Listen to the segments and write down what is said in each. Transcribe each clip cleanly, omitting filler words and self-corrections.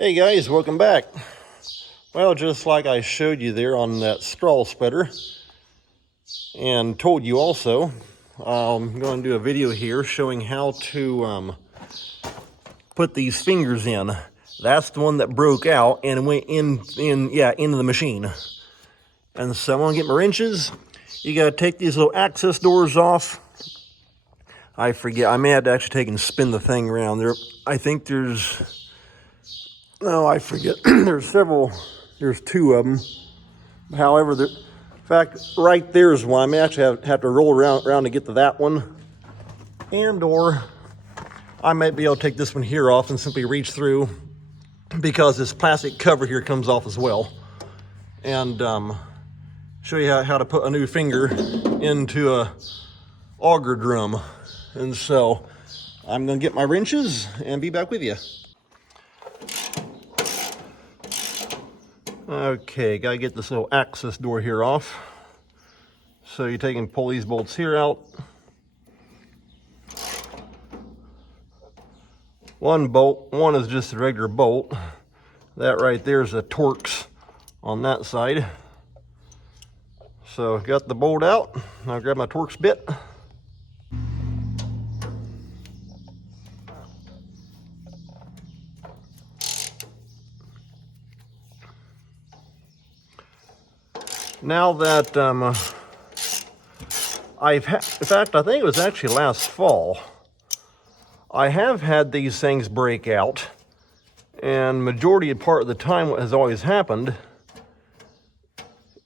Hey guys, welcome back. Well, just like I showed you there on that straw spreader and told you also, I'm going to do a video here showing how to put these fingers in. That's the one that broke out and went into the machine. And so I'm gonna get my wrenches. You gotta take these little access doors off. I forget, I may have to actually take and spin the thing around there. I think I forget. There's two of them. However, in fact, right there is one. I may actually have to roll around to get to that one. Or I might be able to take this one here off and simply reach through, because this plastic cover here comes off as well. And show you how to put a new finger into a auger drum. And so I'm gonna get my wrenches and be back with you. Okay, gotta get this little access door here off. So you take and pull these bolts here out. One is just a regular bolt. That right there is the Torx on that side. So got the bolt out. I'll grab my Torx bit. Now that in fact, I think it was actually last fall, I have had these things break out, and majority of part of the time what has always happened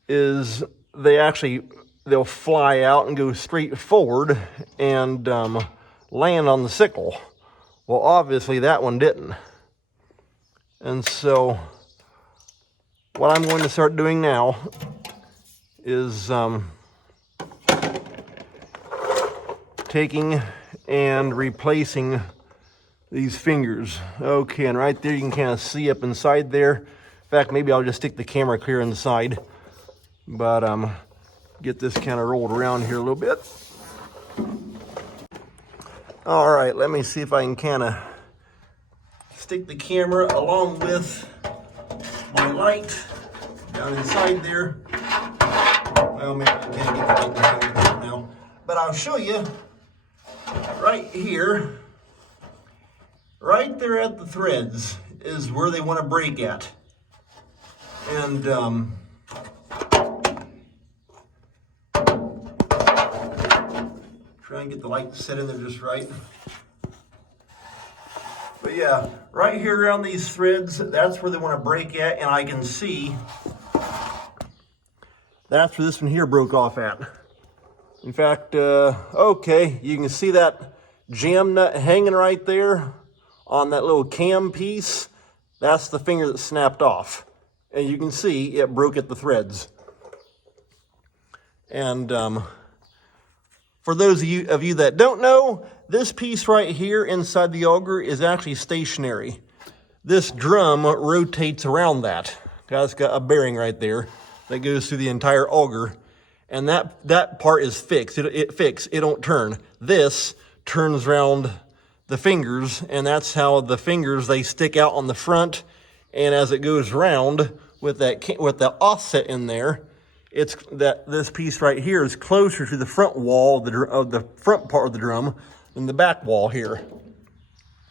is they'll fly out and go straight forward and land on the sickle. Well, obviously that one didn't. And so what I'm going to start doing now is taking and replacing these fingers. Okay, and right there you can kind of see up inside there. In fact, maybe I'll just stick the camera clear inside, but get this kind of rolled around here a little bit. All right, let me see if I can kind of stick the camera along with my light down inside there. Well, maybe I can't get the light behind me now, but I'll show you right here. Right there at the threads is where they want to break at. And try and get the light set in there just right. But yeah, right here around these threads, that's where they want to break at, and I can see that's where this one here broke off at. In fact, okay, you can see that jam nut hanging right there on that little cam piece. That's the finger that snapped off. And you can see it broke at the threads. And for those of you that don't know, this piece right here inside the auger is actually stationary. This drum rotates around that. It's got a bearing right there that goes through the entire auger. And that part is fixed. It don't turn. This turns around the fingers, and that's how the fingers, they stick out on the front. And as it goes round with the offset in there, it's that this piece right here is closer to the front wall of the front part of the drum than the back wall here.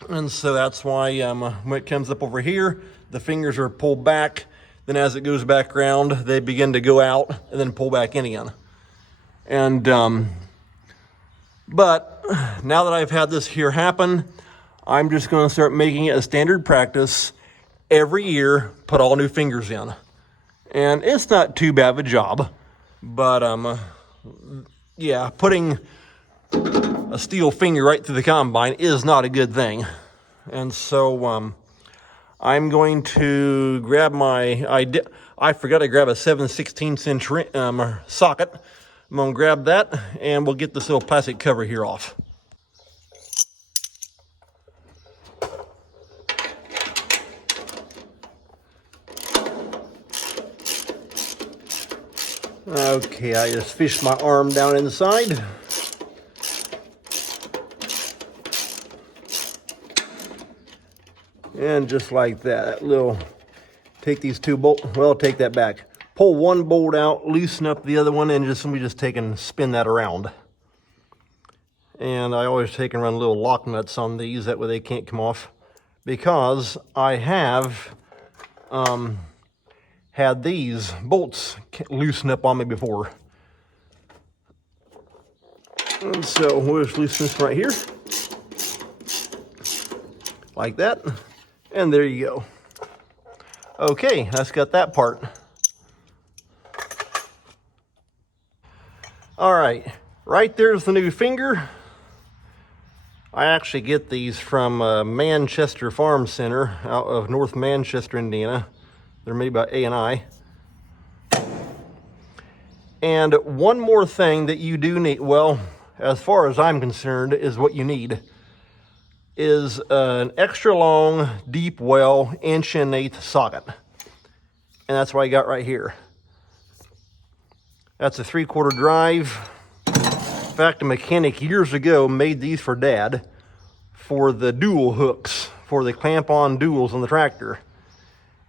And so that's why when it comes up over here, the fingers are pulled back. Then as it goes back around, they begin to go out and then pull back in again. And but now that I've had this here happen, I'm just going to start making it a standard practice every year, put all new fingers in. And it's not too bad of a job, but yeah, putting a steel finger right through the combine is not a good thing. And so I'm going to grab I forgot to grab a 7/16 inch socket. I'm gonna grab that and we'll get this little plastic cover here off. Okay, I just fished my arm down inside. And just like that, take these two bolts, well, take that back. Pull one bolt out, loosen up the other one, and we just take and spin that around. And I always take and run little lock nuts on these, that way they can't come off, because I have had these bolts loosen up on me before. And so we'll just loosen this right here, like that, and there you go. Okay, that's got that part. All right there's the new finger. I actually get these from Manchester Farm Center out of North Manchester, Indiana. They're made by A&I. And one more thing that you do need, well, as far as I'm concerned, is what you need is an extra long, deep well, 1 1/8" socket. And that's what I got right here. That's a 3/4 drive. In fact, a mechanic years ago made these for Dad for the dual hooks, for the clamp-on duals on the tractor.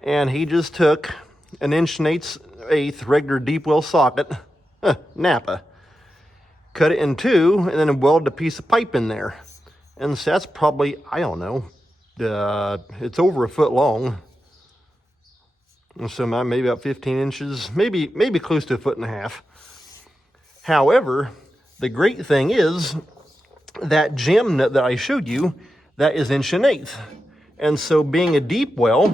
And he just took an 1 1/8" regular deep well socket, Napa, cut it in two, and then welded a piece of pipe in there. And so that's probably, I don't know, it's over 1 foot long. And so maybe about 15 inches, maybe close to 1.5 feet. However, the great thing is that jam nut that I showed you, that is 1 1/8". And so being a deep well,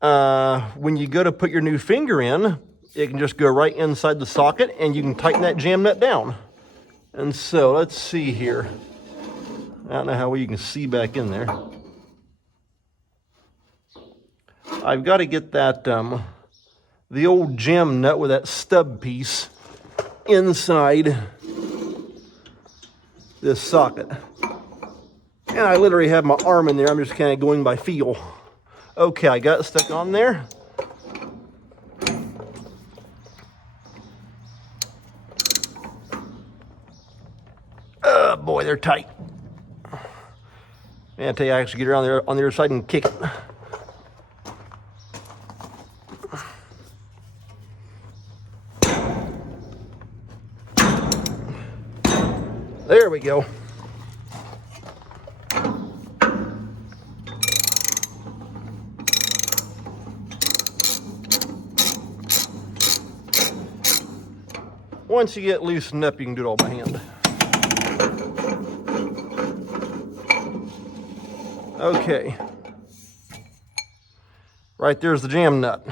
when you go to put your new finger in, it can just go right inside the socket and you can tighten that jam nut down. And so let's see here. I don't know how well you can see back in there. I've got to get that, the old jam nut with that stub piece inside this socket. And I literally have my arm in there. I'm just kind of going by feel. Okay, I got it stuck on there. Oh boy, they're tight. Man, I tell you, I actually get around there on the other side and kick it. There we go. Once you get loosened up, you can do it all by hand. Okay. Right there's the jam nut.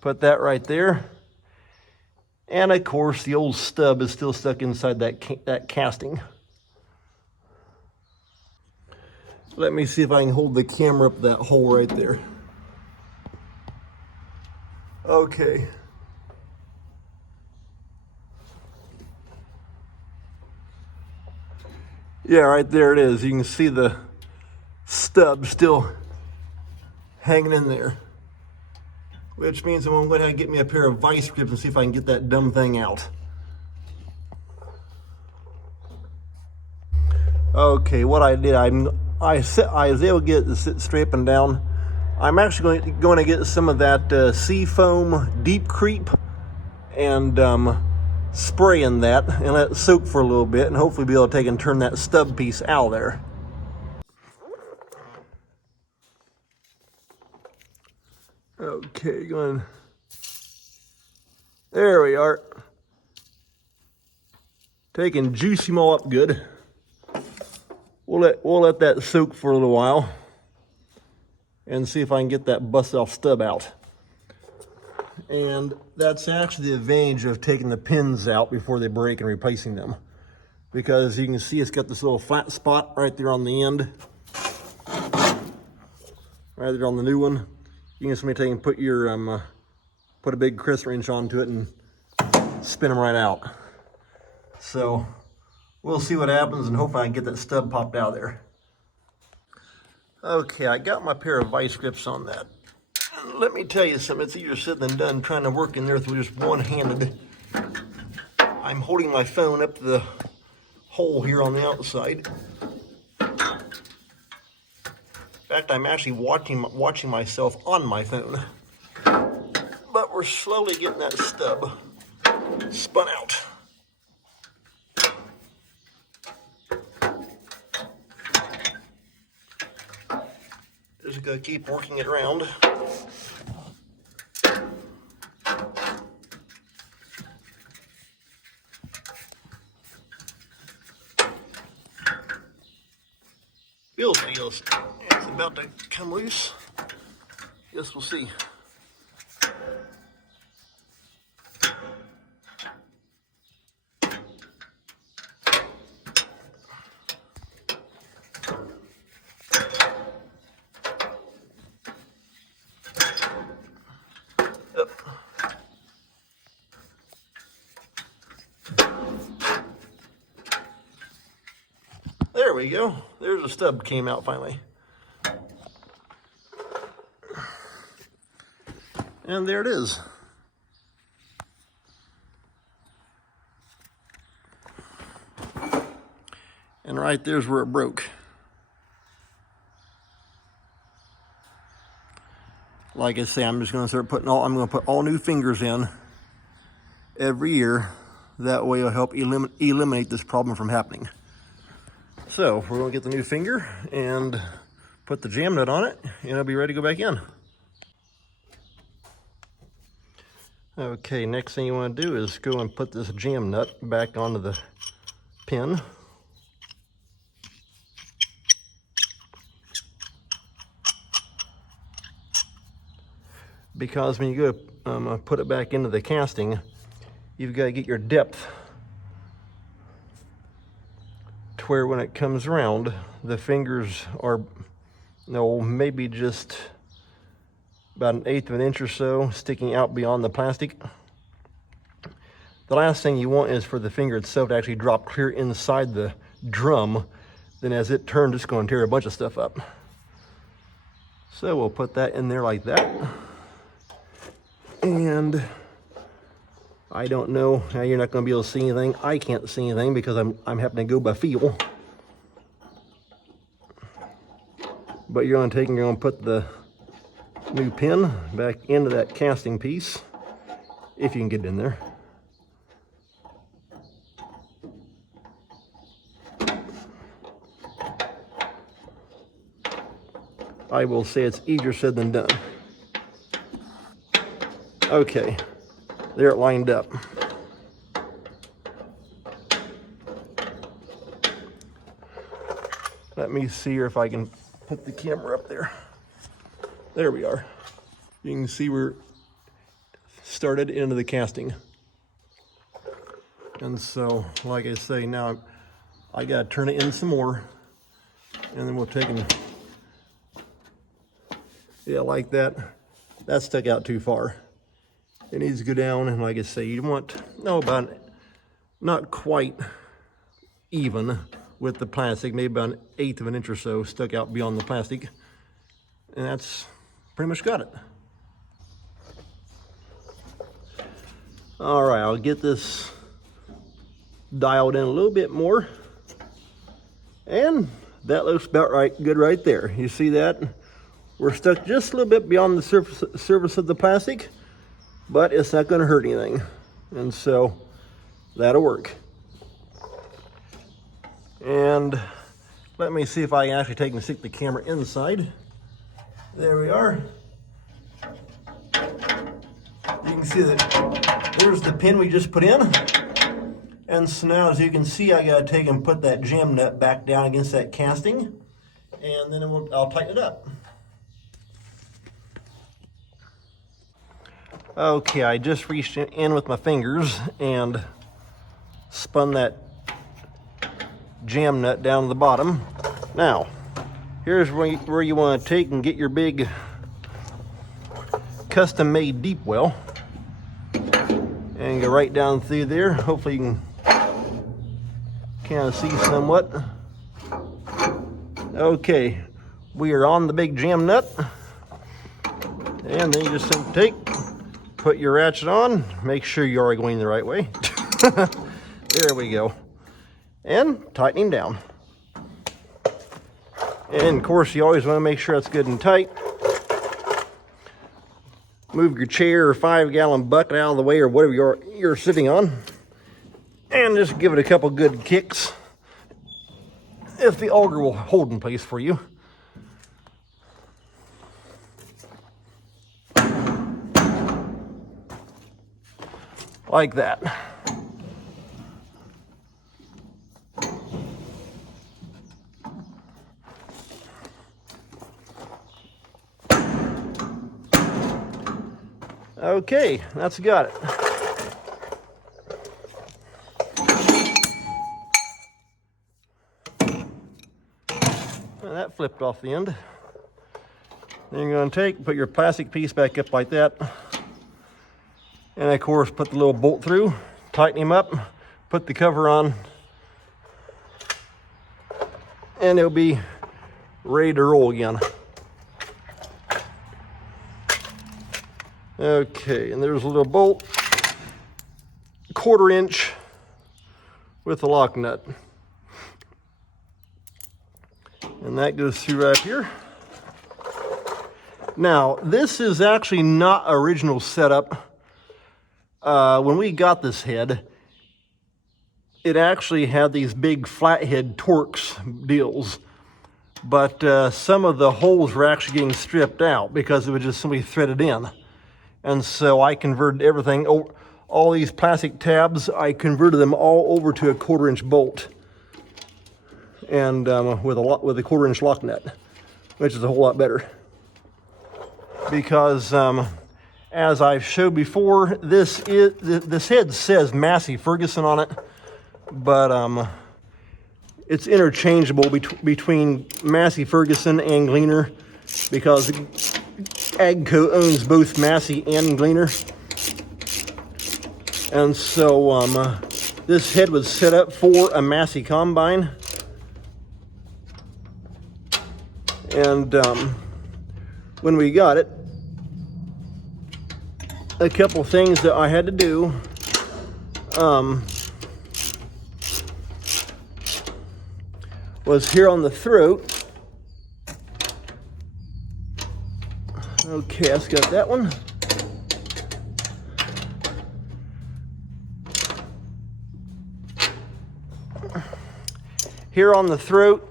Put that right there. And of course, the old stub is still stuck inside that casting. Let me see if I can hold the camera up that hole right there. Okay. Yeah, right there it is. You can see the stub still hanging in there. Which means I'm going to get me a pair of vice grips and see if I can get that dumb thing out. Okay, what I did, I was able to get it to sit straight up and down. I'm actually going to get some of that sea foam deep creep and spray in that and let it soak for a little bit and hopefully be able to take and turn that stub piece out of there. Okay, going. There we are. Taking juicy them all up good. We'll let that soak for a little while and see if I can get that busted off stub out. And that's actually the advantage of taking the pins out before they break and replacing them. Because you can see it's got this little flat spot right there on the end. Right there on the new one. You can just take and put your put a big Chris wrench onto it and spin them right out. So we'll see what happens and hopefully I can get that stub popped out of there. Okay, I got my pair of vice grips on that. And let me tell you something, it's easier said than done trying to work in there through just one-handed. I'm holding my phone up to the hole here on the outside. fact, I'm actually watching myself on my phone. But we're slowly getting that stub spun out. Just gotta keep working it around. Feels like it's about to come loose. Guess we'll see. There we go. There's a stub came out finally. And there it is. And right there's where it broke. Like I say, I'm just going to start putting I'm going to put all new fingers in every year. That way it'll help eliminate this problem from happening. So we're going to get the new finger and put the jam nut on it, and it'll be ready to go back in. Okay, next thing you want to do is go and put this jam nut back onto the pin. Because when you go put it back into the casting, you've got to get your depth to where when it comes around, the fingers are, maybe just about 1/8 of an inch or so sticking out beyond the plastic. The last thing you want is for the finger itself to actually drop clear inside the drum. Then as it turns, it's going to tear a bunch of stuff up. So we'll put that in there like that. And I don't know, now you're not going to be able to see anything. I can't see anything because I'm happening to go by feel. But you're going to put the new pin back into that casting piece, if you can get it in there. I will say it's easier said than done. Okay, there it lined up. Let me see if I can put the camera up there. There we are. You can see we're started into the casting. And so, like I say, now I gotta turn it in some more, and then we'll take and, yeah, like that. That stuck out too far. It needs to go down, and like I say, you want, about not quite even with the plastic, maybe about 1/8 of an inch or so stuck out beyond the plastic. And that's pretty much got it. All right, I'll get this dialed in a little bit more. And that looks about good right there. You see that? We're stuck just a little bit beyond the surface of the plastic, but it's not going to hurt anything. And so that'll work. And let me see if I can actually take and stick the camera inside. There we are. You can see that there's the pin we just put in. And so now, as you can see, I gotta take and put that jam nut back down against that casting, and then I'll tighten it up. Okay, I just reached in with my fingers and spun that jam nut down to the bottom. Now, here's where you want to take and get your big custom-made deep well, and go right down through there. Hopefully you can kind of see somewhat. Okay, we are on the big jam nut, and then you just simply put your ratchet on, make sure you are going the right way. There we go. And tightening down. And of course, you always want to make sure it's good and tight. Move your chair or 5-gallon bucket out of the way, or whatever you're sitting on, and just give it a couple good kicks if the auger will hold in place for you. Like that. Okay, that's got it. And that flipped off the end. Then you're going to put your plastic piece back up like that. And of course, put the little bolt through, tighten him up, put the cover on, and it'll be ready to roll again. Okay, and there's a little bolt, 1/4 inch with a lock nut. And that goes through right here. Now, this is actually not original setup. When we got this head, it actually had these big flathead Torx deals. But some of the holes were actually getting stripped out because it was just simply threaded in. And so I converted everything, all these plastic tabs, I converted them all over to a 1/4 inch bolt. And with a 1/4 inch lock nut, which is a whole lot better. Because as I've showed before, this head says Massey Ferguson on it, but it's interchangeable between Massey Ferguson and Gleaner, because Agco owns both Massey and Gleaner. And so this head was set up for a Massey combine. And when we got it, a couple things that I had to do. Was here on the throat. Okay, I've got that one. Here on the throat,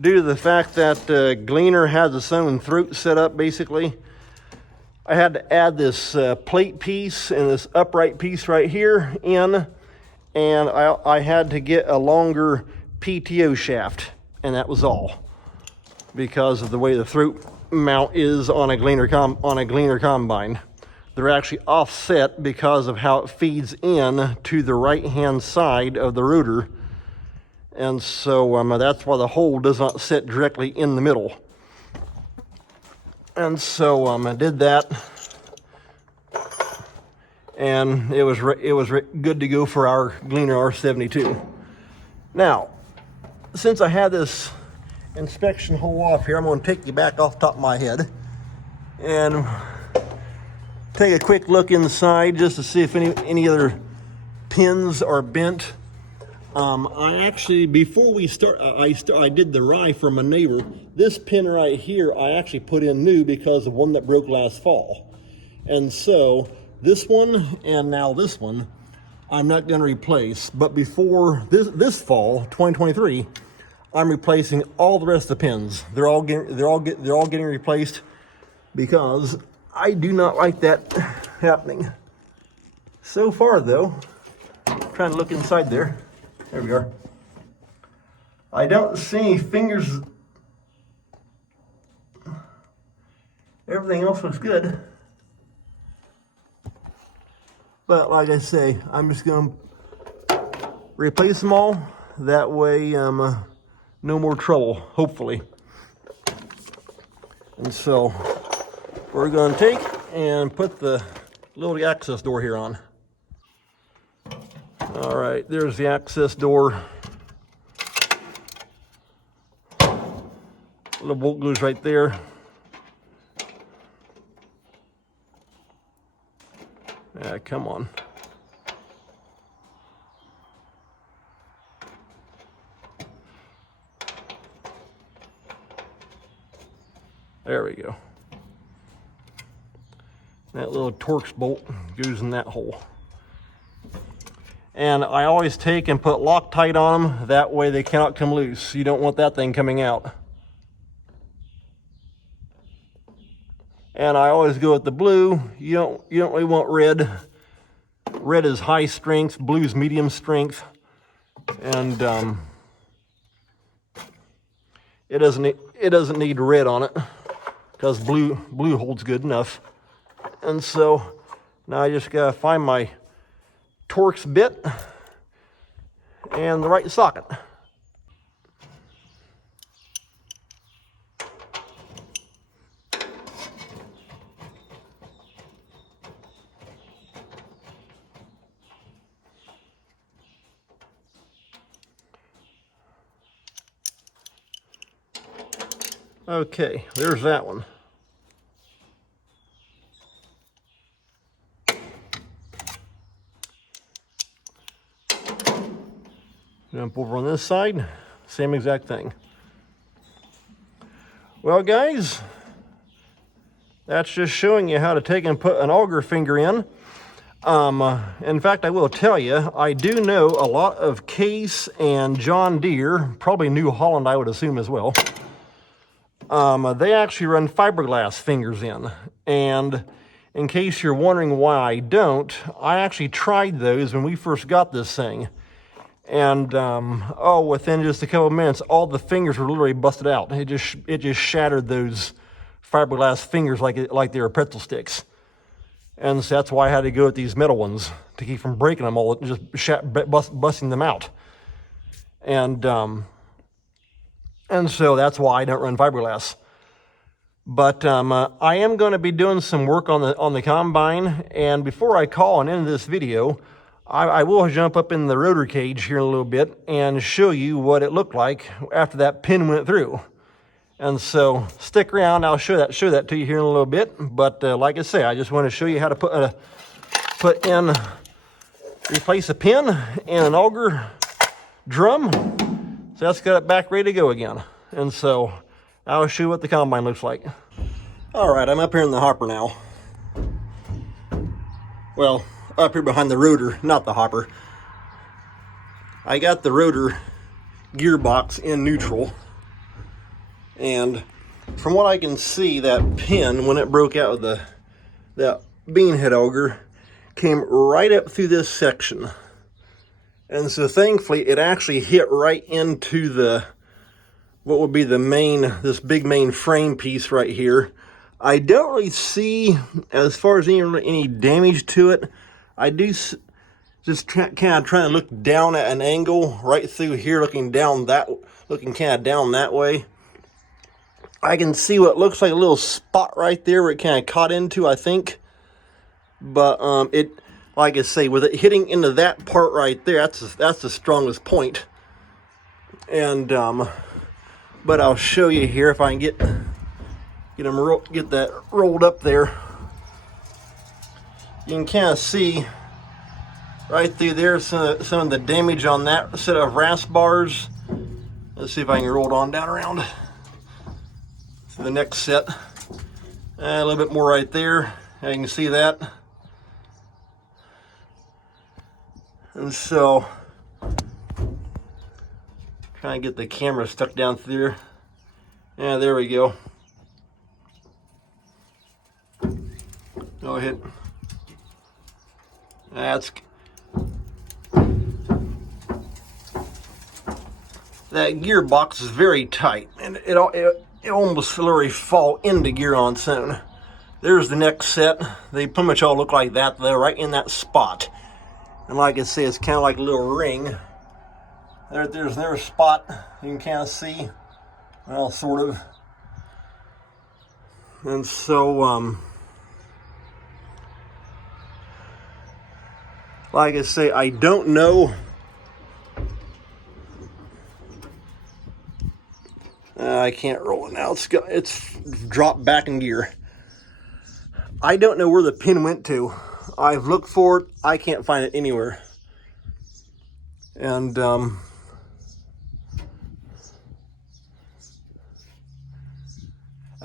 due to the fact that Gleaner has its own throat set up, basically, I had to add this plate piece and this upright piece right here in, and I had to get a longer PTO shaft, and that was all, because of the way the throat mount is on a Gleaner combine. They're actually offset because of how it feeds in to the right-hand side of the rotor, and so that's why the hole does not sit directly in the middle. And so I did that, and it was good to go for our Gleaner R72. Now, since I had this inspection hole off here, I'm going to take you back off the top of my head and take a quick look inside just to see if any other pins are bent. I actually, before we start, I did the rye for my neighbor. This pin right here, I actually put in new because of one that broke last fall. And so this one and now this one, I'm not going to replace. But before this fall, 2023, I'm replacing all the rest of the pins. They're all getting replaced because I do not like that happening. So far, though, trying to look inside there. There we are. I don't see any fingers. Everything else looks good. But like I say, I'm just going to replace them all. That way, no more trouble, hopefully. And so, we're going to take and put the little access door here on. All right, there's the access door. Little bolt goes right there. Yeah, come on. There we go. That little Torx bolt goes in that hole. And I always take and put Loctite on them. That way they cannot come loose. You don't want that thing coming out. And I always go with the blue. You don't really want red. Red is high strength, blue is medium strength. And it doesn't need red on it because blue holds good enough. And so now I just gotta find my Torx bit and the right socket. Okay, there's that one. Jump over on this side, same exact thing. Well, guys, that's just showing you how to take and put an auger finger in. In fact, I will tell you, I do know a lot of Case and John Deere, probably New Holland, I would assume as well. They actually run fiberglass fingers in. And in case you're wondering why I don't, I actually tried those when we first got this thing. And within just a couple of minutes, all the fingers were literally busted out. It just shattered those fiberglass fingers like they were pretzel sticks. And so that's why I had to go with these metal ones to keep from breaking them all, just busting them out. And so that's why I don't run fiberglass. But I am going to be doing some work on the combine. And before I call and end this video, I will jump up in the rotor cage here in a little bit and show you what it looked like after that pin went through. And so stick around, I'll show that to you here in a little bit. But like I say, I just want to show you how to replace a pin in an auger drum. So that's got it back ready to go again. And so I'll show you what the combine looks like. All right, I'm up here in the hopper now. Well, up here behind the rotor, not the hopper. I got the rotor gearbox in neutral. And from what I can see, that pin, when it broke out of that bean head auger, came right up through this section. And so thankfully, it actually hit right into what would be this big main frame piece right here. I don't really see, as far as any damage to it. I do just kind of trying to look down at an angle right through here, looking kind of down that way. I can see what looks like a little spot right there where it kind of caught into, I think. But like I say, with it hitting into that part right there, that's the strongest point. And but I'll show you here if I can get that rolled up there. You can kind of see right through there some of the damage on that set of rasp bars. Let's see if I can roll it on down around to the next set. A little bit more right there. You can see that. And so, trying to get the camera stuck down through there. Yeah, there we go. Go ahead. That gearbox is very tight, and it almost literally fall into gear on its own. There's the next set. They pretty much all look like that. They're right in that spot. And like I say, it's kind of like a little ring. There's their spot. You can kind of see. Well, sort of. And so, like I say, I don't know. I can't roll it now. It's dropped back in gear. I don't know where the pin went to. I've looked for it. I can't find it anywhere. And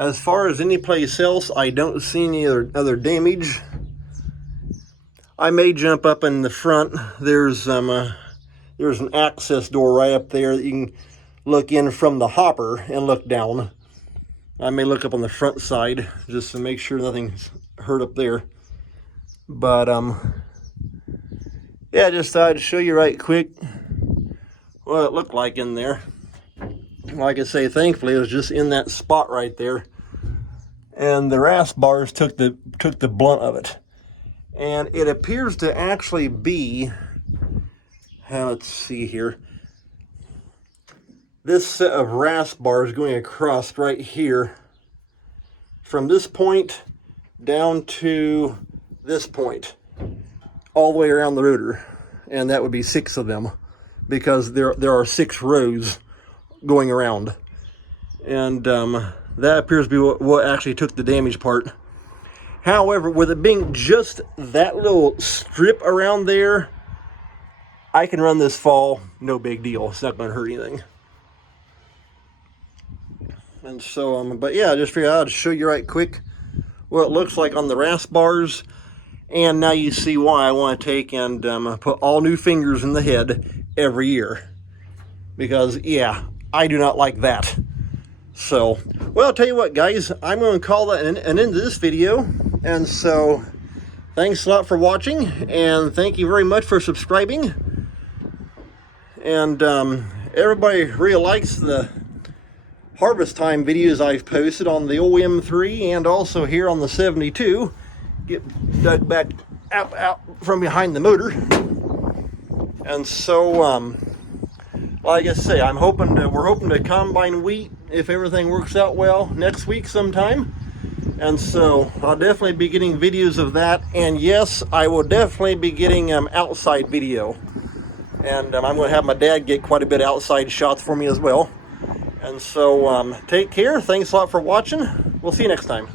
As far as any place else, I don't see any other damage. I may jump up in the front. There's an access door right up there that you can look in from the hopper and look down. I may look up on the front side just to make sure nothing's hurt up there. But yeah, I just thought I'd show you right quick what it looked like in there. Like I say, thankfully it was just in that spot right there, and the rasp bars took the blunt of it. And it appears to actually be, let's see here, this set of rasp bars going across right here from this point down to this point, all the way around the rotor. And that would be 6 of them, because there are 6 rows going around. And that appears to be what actually took the damage part. However, with it being just that little strip around there, I can run this fall, no big deal. It's not going to hurt anything. And so, but yeah, I just figured I'd show you right quick what it looks like on the rasp bars. And now you see why I want to take and put all new fingers in the head every year. Because, yeah, I do not like that. So, well, I'll tell you what, guys, I'm going to call that an end to this video. And so, thanks a lot for watching, and thank you very much for subscribing. And everybody really likes the harvest time videos I've posted on the old M3 and also here on the 72. Get dug back out from behind the motor. And so, like I say, we're hoping to combine wheat, if everything works out well, next week sometime. And so I'll definitely be getting videos of that. And yes, I will definitely be getting outside video. And I'm going to have my dad get quite a bit of outside shots for me as well. And so take care. Thanks a lot for watching. We'll see you next time.